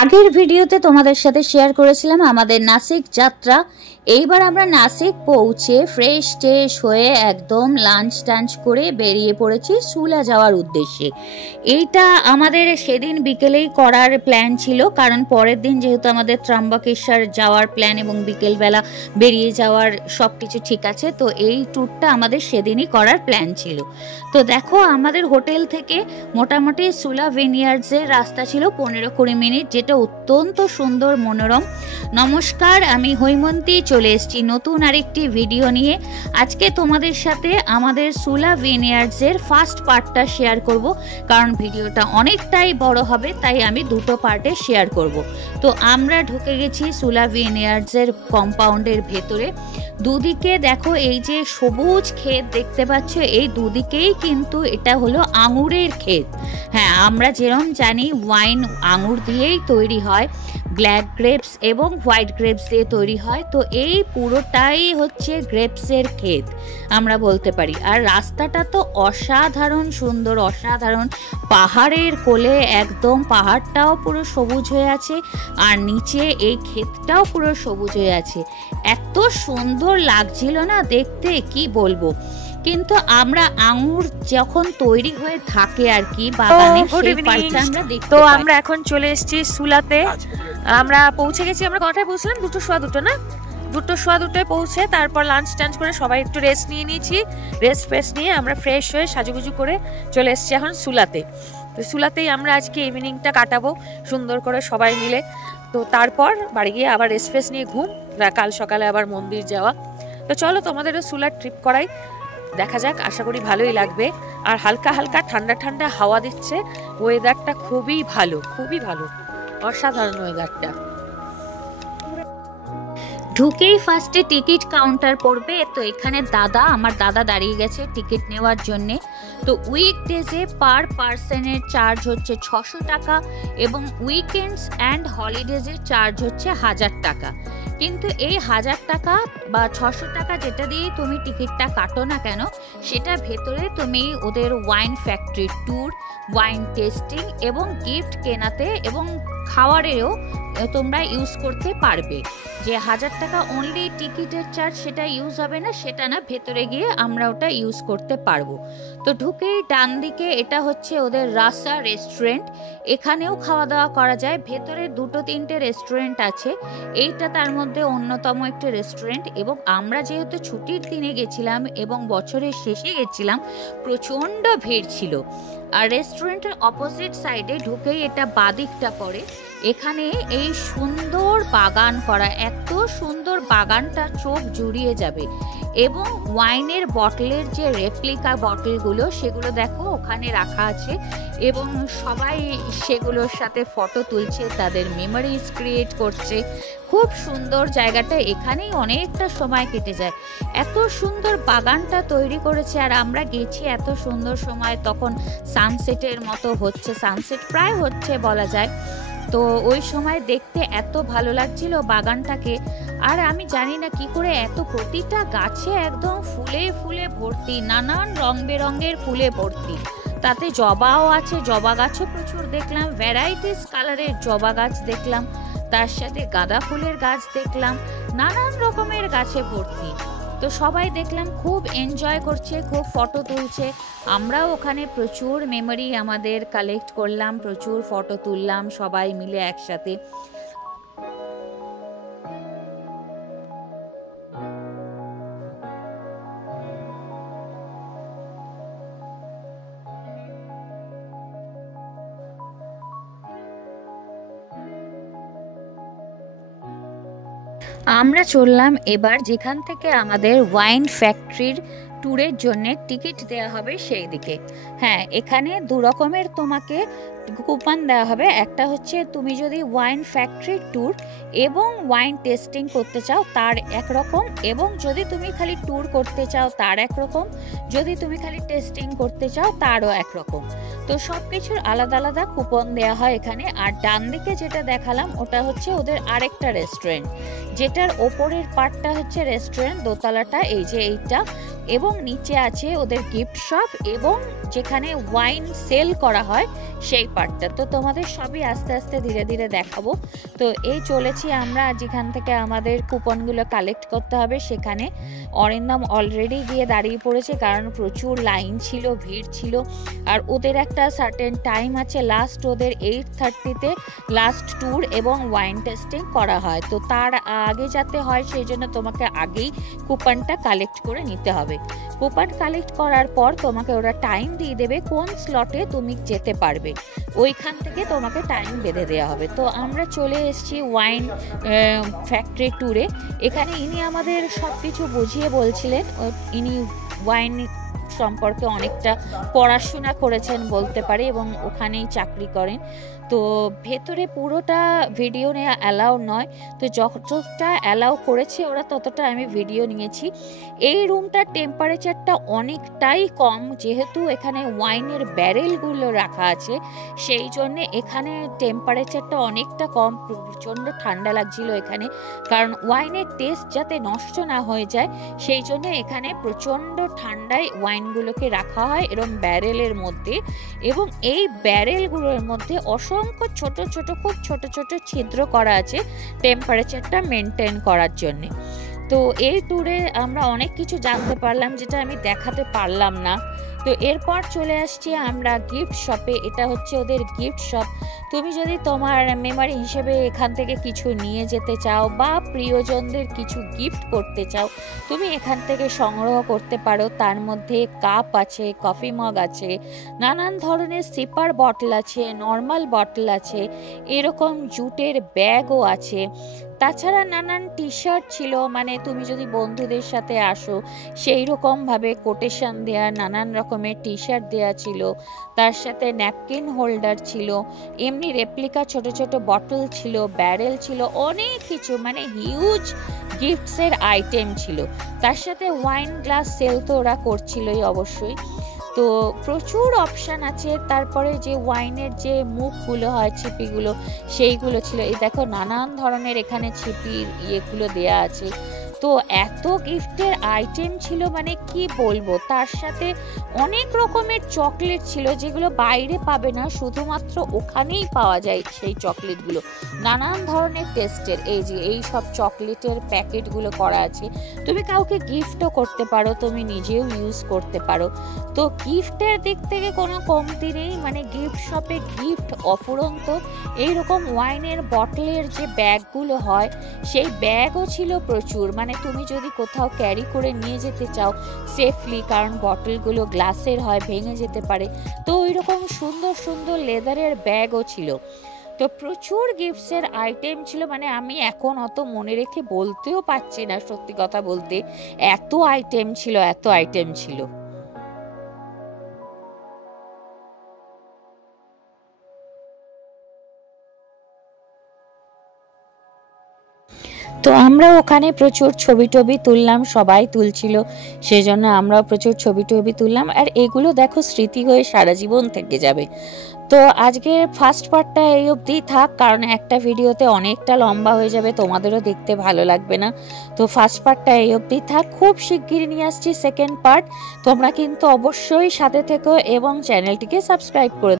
আগের ভিডিওতে তোমাদের সাথে শেয়ার করেছিলাম আমাদের নাসিক যাত্রা। এইবার আমরা নাসিক পৌঁছে ফ্রেশ ট্রেশ হয়ে একদম লাঞ্চ টাঞ্চ করে বেরিয়ে পড়েছি সুলা যাওয়ার উদ্দেশ্যে। এইটা আমাদের সেদিন বিকেলেই করার প্ল্যান ছিল, কারণ পরের দিন যেহেতু আমাদের ত্রম্বকেশ্বর যাওয়ার প্ল্যান এবং বিকেলবেলা বেরিয়ে যাওয়ার সব কিছু ঠিক আছে, তো এই ট্যুরটা আমাদের সেদিনই করার প্ল্যান ছিল। তো দেখো আমাদের হোটেল থেকে মোটামুটি সুলা ভিনিয়ার্ডসের রাস্তা ছিল 15-20 মিনিট, যেটা অত্যন্ত সুন্দর মনোরম। নমস্কার, আমি হৈমন্তী চলে এসেছি নতুন আরেকটি ভিডিও নিয়ে। আজকে তোমাদের সাথে আমাদের সুলা ভিনিয়ার্ডসের ফার্স্ট পার্টটা শেয়ার করব, কারণ ভিডিওটা অনেকটাই বড় হবে, তাই আমি দুটো পার্টে শেয়ার করব। তো আমরা ঢুকে গেছি সুলা ভিনিয়ার্ডসের কম্পাউন্ডের ভেতরে। দুদিকে দেখো এই যে সবুজ ক্ষেত দেখতে পাচ্ছ, এই দুদিকেই কিন্তু এটা হলো আঙুরের ক্ষেত। হ্যাঁ, আমরা যেরকম জানি ওয়াইন আঙুর দিয়েই তৈরি হয়, ব্ল্যাক গ্রেপস এবং হোয়াইট গ্রেপস দিয়ে তৈরি হয়, তো এই পুরোটাই হচ্ছে গ্রেপসের ক্ষেত আমরা বলতে পারি। আর রাস্তাটা তো অসাধারণ সুন্দর, অসাধারণ। পাহাড়ের কোলে একদম, পাহাড়টাও পুরো সবুজ হয়ে আছে আর নিচে এই ক্ষেতটাও পুরো সবুজ হয়ে আছে। এত সুন্দর লাগছিল না দেখতে, কি বলবো। কিন্তু আমরা আঙুর যখন তৈরি হয়ে থাকে আর কি বাগানে, সেই পার্টটা আমরা দেখতে পাই। তো আমরা এখন চলে এসেছি সুলাতে। আমরা পৌঁছে গেছি, আমরা কটায় পৌঁছলাম? 2:15 না, 2:15 পৌঁছে তারপর লাঞ্চ টাঞ্চ করে সবাই একটু রেস্ট নিয়ে নিয়েছি। রেস্ট নিয়ে আমরা ফ্রেশ হয়ে সাজুগুজু করে চলে এসেছি এখন সুলাতে। তো সুলাতেই আমরা আজকে ইভিনিংটা কাটাবো সুন্দর করে সবাই মিলে। তো তারপর বাড়ি গিয়ে আবার রেস্ট নিয়ে ঘুম, কাল সকালে আবার মন্দির যাওয়া। তো চলো তোমাদেরও সুলার ট্রিপ করাই, দেখা যাক, আশা করি ভালোই লাগবে। আর হালকা হালকা ঠান্ডা ঠান্ডা হাওয়া দিচ্ছে, ওয়েদারটা খুবই ভালো, খুবই ভালো, অসাধারণ ওয়েদারটা। ঢুকেই ফার্স্টে টিকিট কাউন্টার পড়বে, তো এখানে আমার দাদা দাঁড়িয়ে গেছে টিকিট নেওয়ার জন্যে। তো উইকডেজে পার পার্সনের চার্জ হচ্ছে 600 টাকা এবং উইকেন্ডস অ্যান্ড হলিডেজের চার্জ হচ্ছে 1000 টাকা। কিন্তু এই 1000 টাকা বা 600 টাকা যেটা দিয়ে তুমি টিকিটটা কাটো না কেন, সেটা ভেতরে তুমি ওদের wine factory tour, wine testing এবং গিফট কেনাতে এবং খাওয়ারেও তোমরা ইউজ করতে পারবে। যে 1000 টাকা অনলি টিকিটের চার্জ সেটা ইউজ হবে না, সেটা না, ভেতরে গিয়ে আমরা ওটা ইউজ করতে পারবো। তো ঢুকেই ডান দিকে এটা হচ্ছে ওদের রাসা রেস্টুরেন্ট, এখানেও খাওয়া দাওয়া করা যায়। ভেতরে 2-3টে রেস্টুরেন্ট আছে, এইটা তার মধ্যে অন্যতম একটি রেস্টুরেন্ট। এবং আমরা যেহেতু ছুটির দিনে গেছিলাম এবং বছরের শেষে গেছিলাম, প্রচণ্ড ভিড় ছিল। আর রেস্টুরেন্টের অপোজিট সাইডে ঢুকেই এটা বাদিকটা পড়ে, এখানে এই সুন্দর বাগান করা, এত সুন্দর বাগানটা চোখ জুড়িয়ে যাবে। এবং ওয়াইনের বটলের যে রেপ্লিকা বটলগুলো, সেগুলো দেখো ওখানে রাখা আছে এবং সবাই সেগুলোর সাথে ফটো তুলছে, তাদের মেমোরিজ ক্রিয়েট করছে। খুব সুন্দর জায়গাটা, এখানেই অনেকটা সময় কেটে যায়। এত সুন্দর বাগানটা তৈরি করেছে, আর আমরা গেছি এত সুন্দর সময়, তখন সানসেটের মতো হচ্ছে, সানসেট প্রায় হচ্ছে বলা যায়। তো ওই সময় দেখতে এত ভালো লাগছিল বাগানটাকে। আর আমি জানি না কি করে এত, প্রতিটা গাছে একদম ফুলে ফুলে ভর্তি, নানান রং বেরঙের ফুলে ভর্তি। তাতে জবাও আছে, জবা গাছও প্রচুর দেখলাম, ভ্যারাইটিস কালারের জবা গাছ দেখলাম, তার সাথে গাঁদা ফুলের গাছ দেখলাম, নানান রকমের গাছে ভর্তি। তো সবাই দেখলাম খুব এনজয় করছে, খুব ফটো তুলছে। আমরাও ওখানে প্রচুর মেমোরি আমাদের কালেক্ট করলাম, প্রচুর ফটো তুললাম সবাই মিলে একসাথে। আমরা চললাম এবার যেখান থেকে আমাদের ওয়াইন ফ্যাক্টরির ট্যুরের জন্য টিকিট দেওয়া হবে সেই দিকে। হ্যাঁ, এখানে 2 রকমের তোমাকে কুপন দেওয়া হবে। একটা হচ্ছে তুমি যদি ওয়াইন ফ্যাক্টরি ট্যুর এবং ওয়াইন টেস্টিং করতে চাও তার একরকম, এবং যদি তুমি খালি ট্যুর করতে চাও তার একরকম, যদি তুমি খালি টেস্টিং করতে চাও তারও একরকম। তো সব কিছুর আলাদা আলাদা কুপন দেওয়া হয় এখানে। আর ডান দিকে যেটা দেখালাম ওটা হচ্ছে ওদের আরেকটা রেস্টুরেন্ট, যেটার ওপরের পার্টটা হচ্ছে রেস্টুরেন্ট, দোতলাটা এই যে এইটা, এবং নিচে আছে ওদের গিফট শপ এবং যেখানে ওয়াইন সেল করা হয় সেই পার্টটা। তো তোমাদের সবই আস্তে আস্তে ধীরে ধীরে দেখাবো। তো এই চলেছি আমরা, যেখান থেকে আমাদের কুপনগুলো কালেক্ট করতে হবে সেখানে। অরিন্দম অলরেডি গিয়ে দাঁড়িয়ে পড়েছে, কারণ প্রচুর লাইন ছিল, ভিড় ছিল। আর ওদের একটা সার্টেন টাইম আছে, লাস্ট ওদের 8:30-তে লাস্ট ট্যুর এবং ওয়াইন টেস্টিং করা হয়। তো তার আগে যাতে হয় সেই জন্য তোমাকে আগেই কুপনটা কালেক্ট করে নিতে হবে। কুপন কালেক্ট করার পর তোমাকে ওরা টাইম দিয়ে দেবে কোন স্লটে তুমি যেতে পারবে, ওইখান থেকে তোমাকে টাইম বেঁধে দেওয়া হবে। তো আমরা চলে এসেছি ওয়াইন ফ্যাক্টরি ট্যুরে। এখানে ইনি আমাদের সব কিছু বুঝিয়ে বলছিলেন। ইনি ওয়াইন সম্পর্কে অনেকটা পড়াশোনা করেছেন বলতে পারে এবং ওখানেই চাকরি করেন। তো ভেতরে পুরোটা ভিডিও নেওয়া অ্যালাউ নয়, তো যতটা অ্যালাউ করেছে ওরা ততটা আমি ভিডিও নিয়েছি। এই রুমটার টেম্পারেচারটা অনেকটাই কম, যেহেতু এখানে ওয়াইনের ব্যারেলগুলো রাখা আছে সেই জন্যে এখানে টেম্পারেচারটা অনেকটা কম। প্রচণ্ড ঠান্ডা লাগছিল এখানে, কারণ ওয়াইনের টেস্ট যাতে নষ্ট না হয়ে যায় সেই জন্য এখানে প্রচণ্ড ঠান্ডায় ওয়াইনগুলোকে রাখা হয় এরকম ব্যারেলের মধ্যে। এবং এই ব্যারেলগুলোর মধ্যে অসংখ্য ছোট ছোট, খুব ছোট ছোট ছিদ্র করা আছে টেম্পারেচারটা মেনটেন করার জন্যে। তো এই ট্যুরে আমরা অনেক কিছু জানতে পারলাম যেটা আমি দেখাতে পারলাম না। তো এরপর চলে আসছি আমরা গিফট শপে। এটা হচ্ছে ওদের গিফট শপ। তুমি যদি তোমার মেমোরি হিসেবে এখান থেকে কিছু নিয়ে যেতে চাও বা প্রিয়জনদের কিছু গিফট করতে চাও, তুমি এখান থেকে সংগ্রহ করতে পারো। তার মধ্যে কাপ আছে, কফি মগ আছে, নানান ধরনের সিপার বটল আছে, নর্মাল বটল আছে, এরকম জুটের ব্যাগও আছে। তাছাড়া নানান টি শার্ট ছিল, মানে তুমি যদি বন্ধুদের সাথে আসো সেই রকমভাবে কোটেশন দেওয়া নানান রকমের টি শার্ট দেওয়া ছিল। তার সাথে ন্যাপকিন হোল্ডার ছিল, এমনি রেপ্লিকা ছোট ছোট বটল ছিল, ব্যারেল ছিল, অনেক কিছু, মানে হিউজ গিফটসের আইটেম ছিল। তার সাথে ওয়াইন গ্লাস সেল তো ওরা করছিলই অবশ্যই। তো প্রচুর অপশান আছে। তারপরে যে ওয়াইনের যে মুখগুলো হয়, ছিপিগুলো, সেইগুলো ছিল। এই দেখো নানান ধরনের এখানে ছিপির ইয়েগুলো দেয়া আছে। তো এত গিফটের আইটেম ছিল মানে কি বলবো। তার সাথে অনেক রকমের চকলেট ছিল যেগুলো বাইরে পাবে না, শুধুমাত্র ওখানেই পাওয়া যায় সেই চকলেটগুলো, নানান ধরনের টেস্টের। এই যে এই সব চকলেটের প্যাকেটগুলো করা আছে, তুমি কাউকে গিফটও করতে পারো, তুমি নিজেও ইউজ করতে পারো। তো গিফটের দিক থেকে কোনো কমতি নেই, মানে গিফট শপে গিফট অফুরন্ত। এইরকম ওয়াইনের বটলের যে ব্যাগগুলো হয় সেই ব্যাগও ছিল প্রচুর, মানে তুমি যদি কোথাও ক্যারি করে নিয়ে যেতে চাও সেফলি, কারণ বটলগুলো গ্লাসের হয়, ভেঙে যেতে পারে। তো ওইরকম সুন্দর সুন্দর লেদারের ব্যাগও ছিল। তো প্রচুর গিফটসের আইটেম ছিল, মানে আমি এখন অত মনে রেখে বলতেও পারছি না, সত্যি কথা বলতে এত আইটেম ছিল, এত আইটেম ছিল। তো আমরা ওখানে প্রচুর ছবি টবি তুললাম, সবাই তুলছিল সেজন্য আমরাও প্রচুর ছবি টবি তুললাম। আর এগুলো দেখো স্মৃতি হয়ে সারা জীবন থেকে যাবে। তো আজকের ফার্স্ট পার্টটা এই অবধিই থাক, কারণ একটা ভিডিওতে অনেকটা লম্বা হয়ে যাবে, তোমাদেরও দেখতে ভালো লাগবে না। তো ফার্স্ট পার্টটা এই অবধিই থাক, খুব শিগগিরই নিয়ে আসছি সেকেন্ড পার্ট। তোমরা কিন্তু অবশ্যই সাথে থেকো এবং চ্যানেলটিকে সাবস্ক্রাইব করে